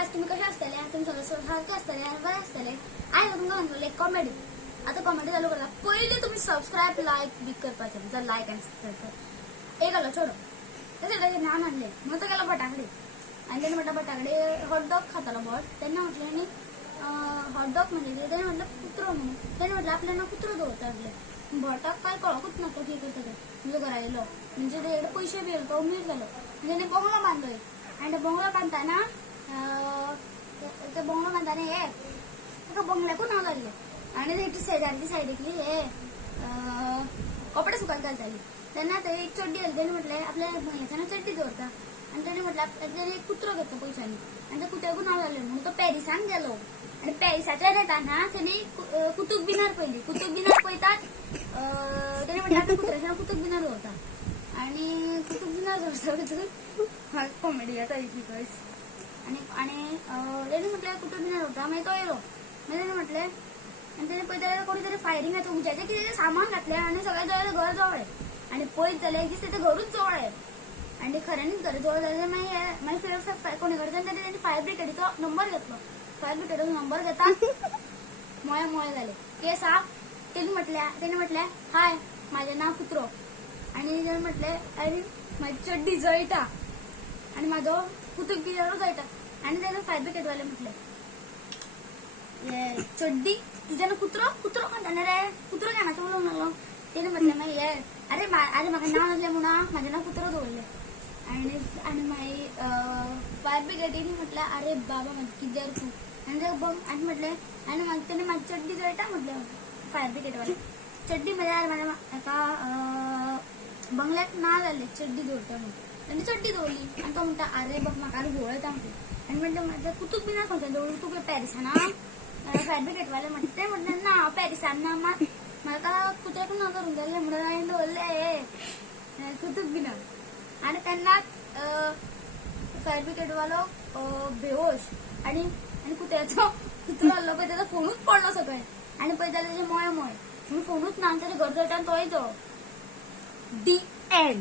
guys तुम्ही कशा असताले तुम्ही सगळं सारखे असताले आणि बरे असताले आणि तुमका म्हणतो एक कॉमेडी आता कॉमेडी चालू करता पहिले तुम्ही सबस्क्राईब लाईक बिक करपाचे जर लाईक आणि सबस्क्राईब कर एक आलं छोडं त्याच्याकडे नान आणले मग तो गेला फटाकडे आणि त्याने म्हटलं फटाकडे हॉटडॉग खाताला बॉट त्यांना म्हटलं आणि हॉटडॉग म्हणजे त्याने म्हटलं कुत्रो म्हणून त्याने म्हटलं आपल्याला कुत्रो दोडतं आपलं भटाक काय कळकूच नको ठीक होतं ते म्हणजे करायला म्हणजे ते पैसे बी येईल उमेद झालं म्हणजे त्याने बंगला बांधलोय आणि बंगला बांधताना ते बंगला बांधताना हे एका बंगल्याकून नाव लागले आणि त्याची शेजारची साईडीतली हे कपडे सुकायला घालताली त्यांना ते एक चड्डी आली त्याने म्हटलं आपल्या ह्याच्यानं चड्डी जोडता आणि त्याने म्हटलं त्याने कुत्रो घेतो पैशाने आणि त्या कुत्र्याकून नाव लागले म्हणून तो पॅरिसान गेलो आणि पॅरिसाच्या येताना त्याने कुतुब मिनार पहिली कुतुब मिनार पळतात त्याने म्हटलं आपल्या कुत्र्याच्या कुतुब मिनार जोडता आणि कुतुब मिनार जोडता कॉमेडी आता आणि त्याने म्हटलं कुतुब मिनार होता मग तो येलो मग त्याने म्हटले आणि त्याने पहिले कोणीतरी फायरिंग आहे तुमच्याचे की त्याचे सामान घातले आणि सगळ्या जवळ घर जवळ आहे आणि पळीत झाले की त्याचं घरूच जवळ आहे आणि ते खऱ्यानेच घर जवळ झाले माझी कोणीकडे त्यांनी फायर ब्रिगेडचा नंबर घेतला फायर ब्रिगेडचा नंबर घेतात मोळे झाले ते साप त्याने म्हटल्या हाय माझे नाव कुत्रो आणि त्याने म्हटले अरे माझी चड्डी जळता आणि माझं कुतुब मिनार जळता आणि त्याने फायर ब्रिगेडवाले म्हटले चड्डी तुझ्यानं कुत्रो का रे कुत्रो काय माझं बोलून लागलो त्याने म्हटलं मग ये अरे माझं नाव नसले म्हणा माझं नाव कुत्रो जोडले आणि माई फायर ब्रिगेडीने म्हटलं अरे बाबा माझी किती तू आणि बघ आणि म्हटले आणि त्याने माझी चड्डी जळता म्हटलं फायर ब्रिगेडवाले चड्डी मध्ये यार माझ्या एका बंगल्यात नाव आले चड्डी जोडता म्हणून त्यांनी चड्डी जोडली आणि तो म्हणता अरे बघ मला गोळता म्हटलं आणि म्हटलं माझं कुतुब मिनार कोणतं जोडू तू काय पॅरिस ना फायर ब्रिगेडवाले म्हणते म्हटलं ना पॅरिस ना मला कुत्र्याकडून न करून गेले म्हणून बोलले कुतुब मिनार आणि त्यांना फायर ब्रिगेडवाला बेहोश आणि कुत्र्याचं कुत्रा आलं पण त्याचा फोनच पडला सगळे आणि पहिले त्याचे मोळे मी फोनच ना त्याच्या घर जटा तो डी एंड